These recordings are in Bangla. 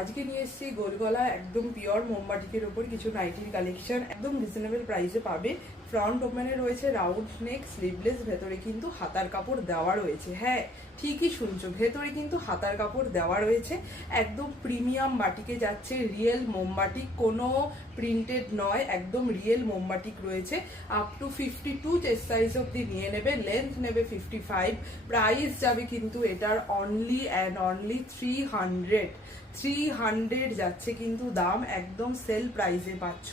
আজকে নিয়ে এসেছি গোলগলা একদম পিওর মোমবাটিকের ওপর কিছু নাইটির কালেকশন একদম রিজনেবল প্রাইসে পাবে। ফ্রন্ট ওপেনে রয়েছে রাউন্ড নেক স্লিভলেস, ভেতরে কিন্তু হাতার কাপড় দেওয়া রয়েছে। হ্যাঁ, ঠিকই শুনছো, ভেতরে কিন্তু হাতার কাপড় দেওয়া রয়েছে। একদম প্রিমিয়াম বাটিকে যাচ্ছে, রিয়েল মোমবাটিক, কোনো প্রিন্টেড নয়, একদম রিয়েল মোমবাটিক রয়েছে। আপ টু 52 চেস্ট সাইজ অব্দি নিয়ে নেবে, লেন্থ নেবে 55। প্রাইস যাবে কিন্তু এটার অনলি অ্যান্ড অনলি 300 যাচ্ছে কিন্তু দাম, একদম সেল প্রাইসে পাচ্ছ।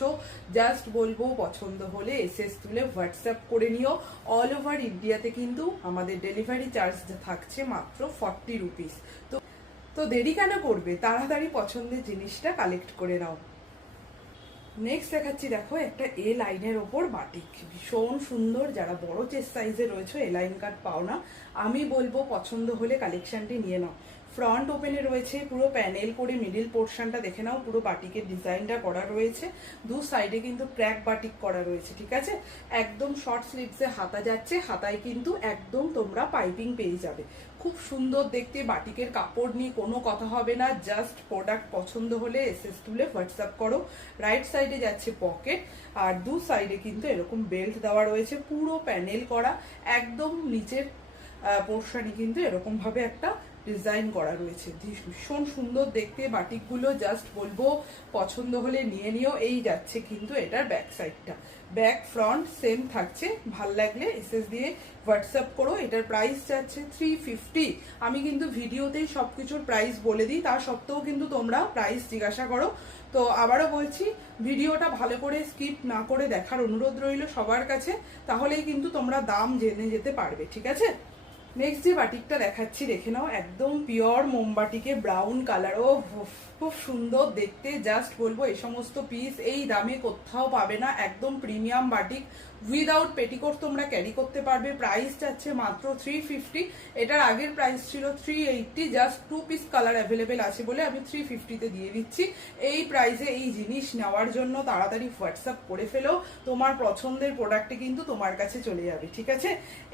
জাস্ট বলবো পছন্দ হলে এসএস তুলে হোয়াটসঅ্যাপ করে নিও। অল ওভার ইন্ডিয়াতে কিন্তু আমাদের ডেলিভারি চার্জ থাকছে মাত্র 40 রুপিস। তো দেরি কেন করবে, তাড়াতাড়ি পছন্দের জিনিসটা কালেক্ট করে নাও। নেক্সট দেখাচ্ছি, দেখো একটা এ লাইনের ওপর বাটিক, ভীষণ সুন্দর। যারা বড় চেস্ট সাইজে রয়েছে এ লাইন কাট পাও না, আমি বলবো পছন্দ হলে কালেকশনটি নিয়ে নাও। ফ্রন্ট ওপেনে রয়েছে, পুরো প্যানেল করে মিডিল পোর্শনটা দেখে নাও, পুরো বাটিকের ডিজাইনটা করা রয়েছে। দু সাইডে কিন্তু ক্র্যাক বাটিক করা রয়েছে, ঠিক আছে। একদম শর্ট স্লিভসে হাতা যাচ্ছে, হাতায় কিন্তু একদম তোমরা পাইপিং পেয়ে যাবে। খুব সুন্দর দেখতে, বাটিকের কাপড় নিয়ে কোনো কথা হবে না। জাস্ট প্রোডাক্ট পছন্দ হলে এসএস তুলে হোয়াটসঅ্যাপ করো। রাইট সাইডে যাচ্ছে পকেট, আর দু সাইডে কিন্তু এরকম বেল্ট দেওয়া রয়েছে, পুরো প্যানেল করা। একদম নিচের পোর্শনে কিন্তু এরকম ভাবে একটা ডিজাইন করা রয়েছে, ভীষণ সুন্দর দেখতে বাটিকগুলো। জাস্ট বলবো পছন্দ হলে নিয়ে নিও। এই যাচ্ছে কিন্তু এটার ব্যাক সাইডটা, ব্যাক ফ্রন্ট সেম থাকছে। ভাল লাগলে এসএস দিয়ে হোয়াটসঅ্যাপ করো। এটার প্রাইস যাচ্ছে 350। আমি কিন্তু ভিডিওতেই সবকিছুর প্রাইস বলে দিই, তা সত্ত্বেও কিন্তু তোমরা প্রাইস জিজ্ঞাসা করো। তো আবারও বলছি, ভিডিওটা ভালো করে স্কিপ না করে দেখার অনুরোধ রইল সবার কাছে, তাহলেই কিন্তু তোমরা দাম জেনে যেতে পারবে, ঠিক আছে। নেক্সট যে বাটিকটা দেখাচ্ছি দেখে নাও, একদম পিওর মোমবাটিকে ব্রাউন কালার। ও খুব সুন্দর দেখতে। জাস্ট বলবো এই সমস্ত পিস এই দামে কোথাও পাবে না। একদম প্রিমিয়াম বাটিক, উইদাউট পেটিকোট তোমরা ক্যারি করতে পারবে। প্রাইস যাচ্ছে মাত্র 350। এটার আগের প্রাইস ছিল 380। জাস্ট 2 পিস কালার অ্যাভেলেবেল আছে বলে আমি 350-তে দিয়ে দিচ্ছি। এই প্রাইসে এই জিনিস নেওয়ার জন্য তাড়াতাড়ি হোয়াটসঅ্যাপ করে ফেলো, তোমার পছন্দের প্রোডাক্টে কিন্তু তোমার কাছে চলে যাবে, ঠিক আছে।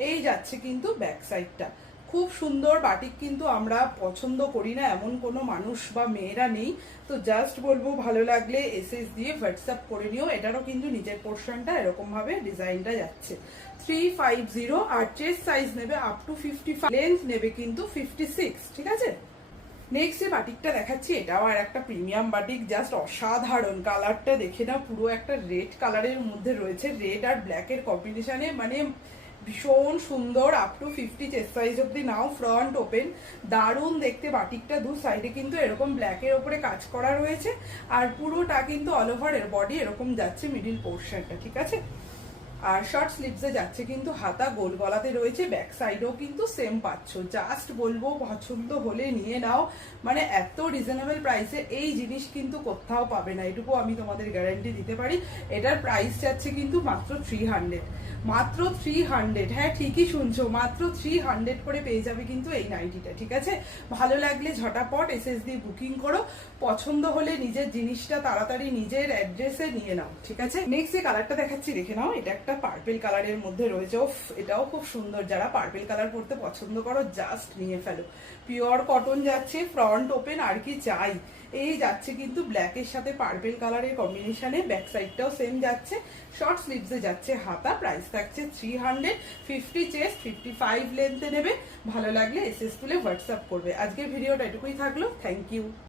এই যাচ্ছে কিন্তু ব্যাক সাইডটা, খুব সুন্দর বাটিক। কিন্তু আমরা পছন্দ করি না এমন কোনো মানুষ বা মেয়েরা নেই। তো জাস্ট বলবো ভালো লাগলে এসএস দিয়ে হোয়াটসঅ্যাপ করে নিও। এটারও কিন্তু নিচের পোর্শনটা এরকম ভাবে ডিজাইনটা যাচ্ছে। 350 আর চেস্ট সাইজ নেবে আপ টু 55, লেন্থ নেবে কিন্তু 56, ঠিক আছে। নেক্সট যে বাটিকটা দেখাচ্ছি, এটাও আর একটা প্রিমিয়াম বাটিক। জাস্ট অসাধারণ কালারটা দেখে না, পুরো একটা রেড কালারের মধ্যে রয়েছে, রেড আর ব্ল্যাকের কম্বিনেশনে, মানে ভীষণ সুন্দর। আপ টু 50 চেস্ট সাইজ অব্দি নাও। ফ্রন্ট ওপেন, দারুণ দেখতে বাটিকটা। দু সাইডে কিন্তু এরকম ব্ল্যাকের ওপরে কাজ করা রয়েছে, আর পুরোটা কিন্তু অল ওভার এর বডি এরকম যাচ্ছে মিডিল পোর্শনটা, ঠিক আছে। আর শর্ট স্লিভসে যাচ্ছে কিন্তু হাতা, গোল গলাতে রয়েছে, ব্যাক সাইডেও কিন্তু সেম পাচ্ছ। জাস্ট বলবো পছন্দ হলে নিয়ে নাও। মানে এত রিজনেবল প্রাইসে এই জিনিস কিন্তু কোথাও পাবে না, এটুকু আমি তোমাদের গ্যারান্টি দিতে পারি। এটার প্রাইস যাচ্ছে কিন্তু মাত্র 300, মাত্র 300। হ্যাঁ, ঠিকই শুনছো, মাত্র 300 করে পেয়ে যাবে কিন্তু এই নাইটিটা, ঠিক আছে। ভালো লাগলে ঝটাপট এসএস দিয়ে বুকিং করো। পছন্দ হলে নিজের জিনিসটা তাড়াতাড়ি নিজের অ্যাড্রেসে নিয়ে নাও, ঠিক আছে। নেক্সট যে কালারটা দেখাচ্ছি দেখে নাও, এটা একটা পার্পল কালারের মধ্যে রয়েছে। এটাও খুব সুন্দর। যারা পার্পল কালার পরতে পছন্দ করো জাস্ট নিয়ে ফেলো। পিওর কটন যাচ্ছে, ফ্রন্ট ওপেন, আর কি চাই। এই যাচ্ছে কিন্তু ব্ল্যাকের সাথে পার্পল কালারের কম্বিনেশনে, ব্যাক সাইডটাও সেম যাচ্ছে। শর্ট স্লিভসে যাচ্ছে হাতা, প্রাইস থাকছে 300, 50 চেস্ট, 55 লেন্থে নেবে। ভালো লাগলে এসএস তুলে হোয়াটসঅ্যাপ করবে। আজকের ভিডিওটা এটুকুই থাকলো, থ্যাংক ইউ।